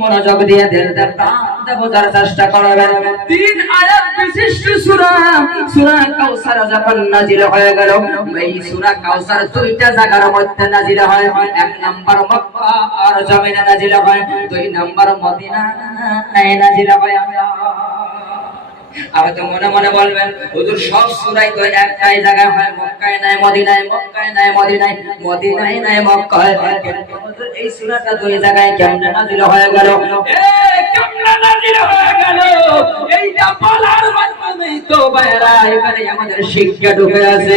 মনোযোগ হয়ে গেল, এই দুইটা জায়গার মধ্যে হয়। এক নাম্বার মক্কা আর হয়। দুই নাম্বার মদিনায় নাজিল হয়। তো মনে মনে বলবেন, হুজুর, সব সুরাই তো একটাই জায়গায় হয়, মক্কায় নাই, মদিনায়, মক্কায় নাই, মদিনায় মদিনায় নাই, মক্কায়। এই সুরাটা দুই জায়গায় কেমনে নাজিল হয়ে গেল? হয়ে গেল? এইটা বলার মাধ্যমেই তো বাইরা এখানে আমাদের শিক্ষা ঢুকে আছে।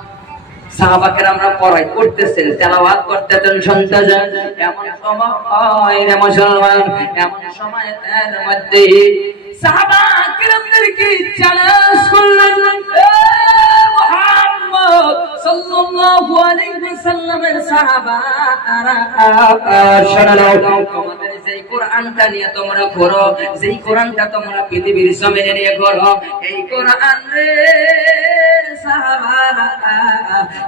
সাহাবাকে আমরা পড়াই করতেছেন তেলাওয়াত করতেছেন শুনতেছেন। এমন সময় রে মুসলমান, এমন সময় এর মধ্যে যেই কোরআনটা নিয়ে তোমরা পৃথিবীর জমিনে নিয়ে ঘোরো, এই কোরআন রে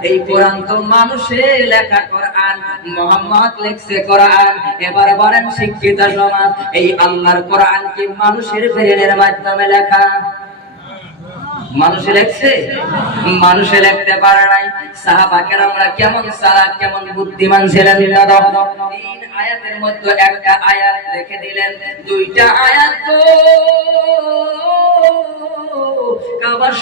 এই কোরআন তো মানুষের লেখা কোরআন, মোহাম্মদ লিখছে কোরআন, এবার বলেন শিক্ষিত সমাজ, এই আল্লাহর কোরআন কি মানুষের ব্রেনের মাধ্যমে লেখা? মানুষে লেখছে? মানুষে লিখতে পারে নাই। আমরা কেমন সারা কেমন বুদ্ধিমান ছিলেন তিন আয়াতের মধ্যে একটা আয়াত রেখে দিলেন, দুইটা আয়াত তো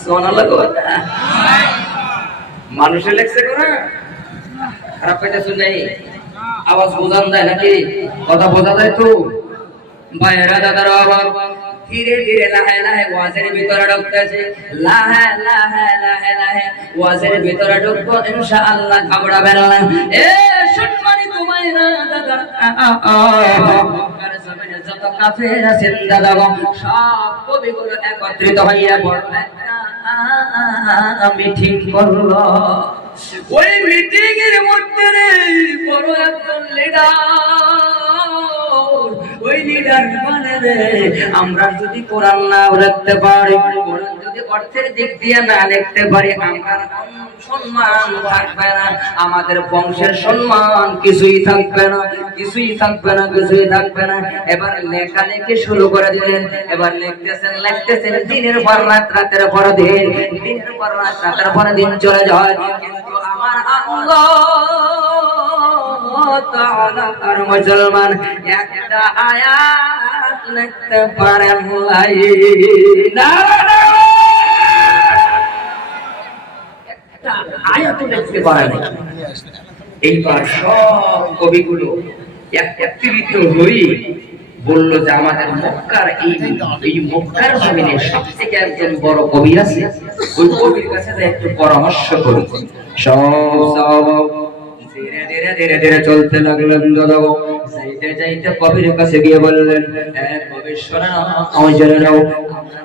সোনা মানুষে লেখছে কোনা খারাপ পাইতে শুনে আওয়াজ বোঝান যায় নাকি কথা বোঝা যায় তো বাইরা দাদার অভাব ধীরে ধীরে লাহে লাহে ওয়াজের ভিতরে ঢুকতেছে লাহে লাহে লাহে লাহে ওয়াজের ভিতরে ঢুকবো ইনশাআল্লাহ ঘাবড়াবেন না এ সম্মানিত মায়েরা দাদা যত কাফের আছেন দাদা সব কবিগুলো একত্রিত হইয়া পড়লেন ঠিক করল। ওই মিটিং এর মধ্যে বড় একজন লিডার আমরা যদি কোরআন না লিখতে পারি, কোরআন যদি অর্থের দিক দিয়ে না লিখতে পারি, আমরা সম্মান থাকবে না, আমাদের বংশের সম্মান কিছুই থাকবে না, কিছুই থাকবে না, কিছুই থাকবে না। এবার লেখালেখি শুরু করে দিলেন, এবার লিখতেছেন লিখতেছেন, দিনের পর রাত, রাতের পর দিন, দিনের পর রাত, রাতের পর দিন চলে যায়, কিন্তু আমার আল্লাহ আর মুসলমান। একটা আয়াত লিখতে পারেন পারেন। এইবার সব কবিগুলো হয়ে বলল যে আমাদের মক্কার এই এই মক্কার জমিনে সব থেকে একজন বড় কবি আছে। ওই কবির কাছে একটু পরামর্শ করি। সব ধীরে ধীরে ধীরে চলতে লাগলেন দাদা। যাইতে যাইতে কবির কাছে গিয়ে বললেন হ্যাঁ কবির শোনা আমার জেনে নাও আপনার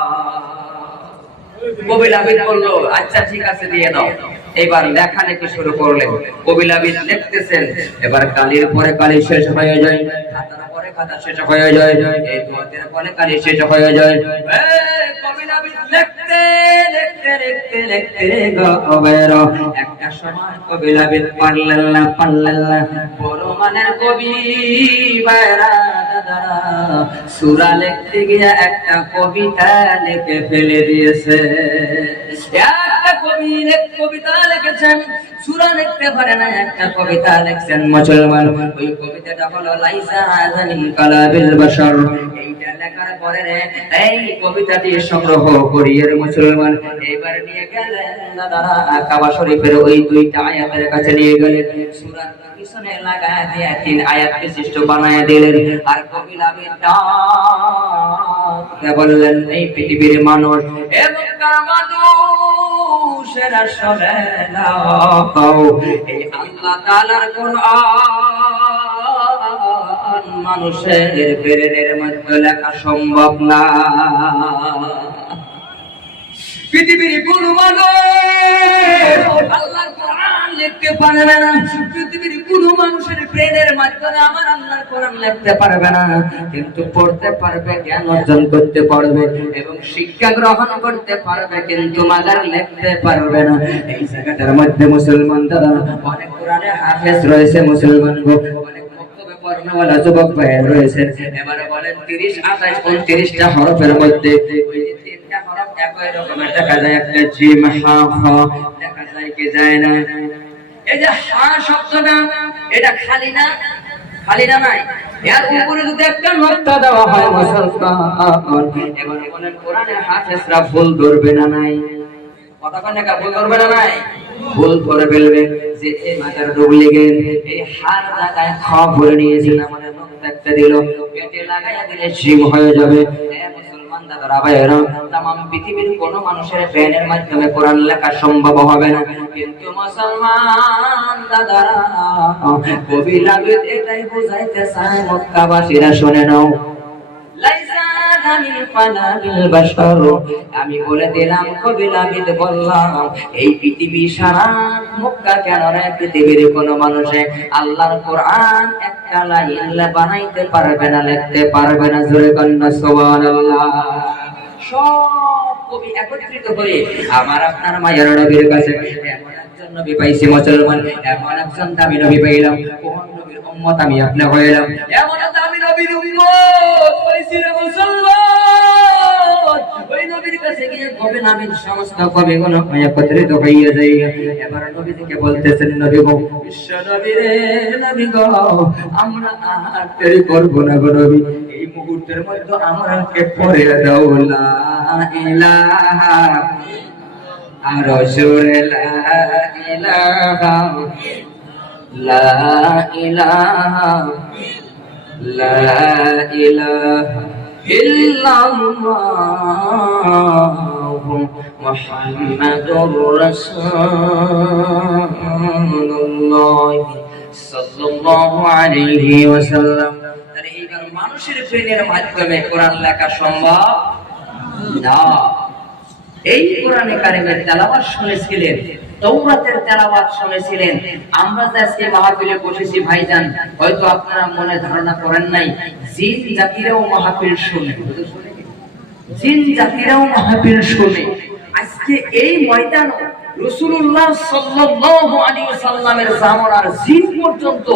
কবিল আবিদ বলল আচ্ছা ঠিক আছে, দিয়ে দাও। এবার লেখা লেখি শুরু করলেন। কবিল আবিদ লিখতেছেন এবার কালির পরে কালি শেষ হয়ে যায়, খাতার পরে খাতা শেষ হয়ে যায়, এই দোয়াতের পরে কালি শেষ হয়ে যায়। লিখতে লিখতে লিখতে লিখতে গবের একটা সময় কবি লাবিল পারলেন না পারলেন না বড় মানের কবি বাইরা সুরা লিখতে গিয়ে একটা কবিতা লিখে ফেলে দিয়েছে। একটা কবি কবিতা লিখেছেন। সুরা লিখতে পারে না, একটা কবিতা লিখছেন মুসলমান। ওই কবিতাটা হলো, লাইসা আযামিন কালাবিল বাশার। এই কবিতাটি সংগ্রহ করিয়ে মুসলমান। এবার নিয়ে গেলেন দাদা কাবা শরীফের ওই দুইটা আয়াতের কাছে নিয়ে গেলেন। সূরা পিছনে লাগায় তিন আয়াত বিশিষ্ট বানায় দিলেন। আর বললেন, এই পৃথিবীর মানুষ মানুষেরা এই আল্লাহ কোরআন মানুষের ব্রেনের মধ্যে লেখা সম্ভব না। পৃথিবীর কোন মানুষ পারবে না। পৃথিবীর কোন মানুষের ব্রেনের মাধ্যমে আমার আল্লাহর কোরআন লিখতে পারবে না। কিন্তু পড়তে পারবে, জ্ঞান অর্জন করতে পারবে এবং শিক্ষা গ্রহণ করতে পারবে, কিন্তু মাদার লিখতে পারবে না। এই জায়গাটার মধ্যে মুসলমান দাদা, অনেক কোরআনে হাফেজ রয়েছে মুসলমান এবারে বলেন, তিরিশ, আঠাশ হরফের মধ্যে তিনটা হরফ একই রকমের, দেখা যায় জিম হা খ দেখা যায় কি যায় না। এই যে হা শব্দটা, এটা খালি না? খালি না নাই? এর উপরে যদি একটা নোক্তা দেওয়া হয়, মুসলমান এবারে বলেন কোরআনে হাফেজরা ভুল ধরবে না নাই? কথা ভুল করবে না নাই? ভুল করে ফেলবে। যে এই মাথার হার জায়গায় খ ভরে নিয়েছিল মানে নোকতা একটা দিল। পেটে লাগাইয়া দিলে জিম হয়ে যাবে। তামাম পৃথিবীর মানুষের মাধ্যমে কোরআন লেখা সম্ভব হবে না। কিন্তু মুসলমান দাদারা, কবি লাগে এটাই বোঝাইতে চায় মক্কাবাসীরা, শুনে নাও। আমি বলে দিলাম কবিলাবিদ বললাম, এই পৃথিবী সারা মক্কা কেন পৃথিবীর কোন মানুষে আল্লাহর কোরআন বানাইতে পারবে না, লিখতে পারবে না, জোরে কন্যা, সুবহানাল্লাহ। সব কবি একত্রিত করে আমার আপনার মায়ের নবীর কাছে এমন একজন নবী পাইছি মুসলমান, এমন দামি নবী পাইলাম। নবীর উম্মত আমি আপনি হইলাম। কবে নামের সমস্ত কবে গুলো একত্রিত হইয়া যাই? এবার নবীজিকে বলতেছেন, নবী গো, বিশ্ব নবী রে, নবী আমরা আর এই মুহূর্তের মধ্যে আমাকে পড়ে লা ইলাহা আর লা ইলাহা, লা ইল্লাল্লাহ মুহাম্মাদুর রাসূলুল্লাহ সাল্লাল্লাহু আলাইহি ওয়াসাল্লাম তাহলে এইবার মানুষের ব্রেনের মাধ্যমে কোরআন লেখা সম্ভব? না। এই কোরআনে কারিমের তেলাওয়াত শুনেছিলেন তৌরাতের তেলাওয়াত শুনেছিলেন। আমরা যে আজকে মাহফিলে বসেছি, ভাইজান, হয়তো আপনারা মনে ধারণা করেন নাই, জিন জাতিরাও মাহফিল শুনে জিন জাতিরাও মাহফিল শুনে। আজকে এই ময়দান জামানার জিন পর্যন্ত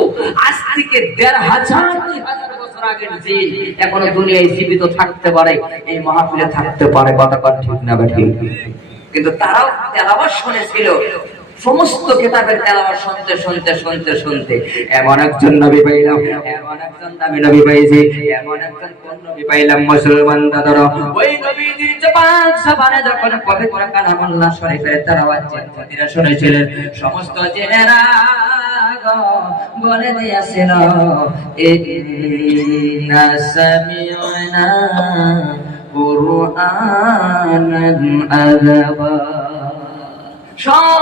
আজ থেকে দেড় হাজার বছর এখনও দুনিয়ায় জীবিত থাকতে পারে, এই মাহফিলে থাকতে পারে, কথা ঠিক না ঠিক? কিন্তু তারাও তেলাওয়াত শুনেছিল সমস্ত কিতাবের তেলাওয়াত শুনতে শুনতে শুনতে শুনতে। এমন একজন নবী পাইলাম, এমন একজন দামি নবী পাইছি, এমন একজন কোন নবী পাইলাম মুসলমান দাদারা। ওই নবীজির জবান জবানে যখন পবিত্র কালামুল্লাহ শরীফের তেলাওয়াত জিনরা শুনেছিলেন, সমস্ত জেনেরা বলে দিয়েছিল, ইন্না সামিউনা কুরআনান আযাবা। সব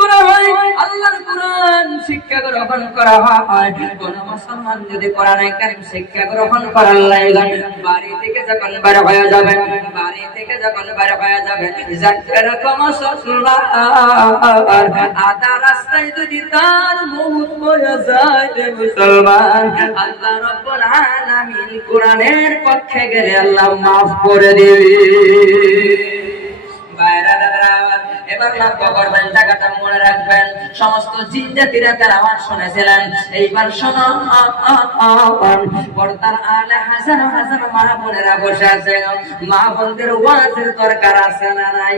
করা হয়, আল্লাহর কোরআন শিক্ষা গ্রহণ করা হয়। কোন মুসলমান যদি কোরআনে কারীম শিক্ষা গ্রহণ করার লাগেন বাড়ি থেকে যখন বের হয়ে বাড়ি থেকে যখন বের হয়ে আদা রাস্তায় যদি তার মৌত হয়ে যায় মুসলমান, আল্লাহ রাব্বুল আলামিন কোরআনের পক্ষে গেলে আল্লাহ মাফ করে দিবে। এবার করবেন মনে রাখবেন, সমস্ত জিন জাতিরা তার আওয়াজ শুনেছিলেন। এইবার শোনো পর্দার আলে হাজার হাজার মা বোনেরা বসে আছে। মা বোনদের ওয়াজের দরকার আছে না নাই?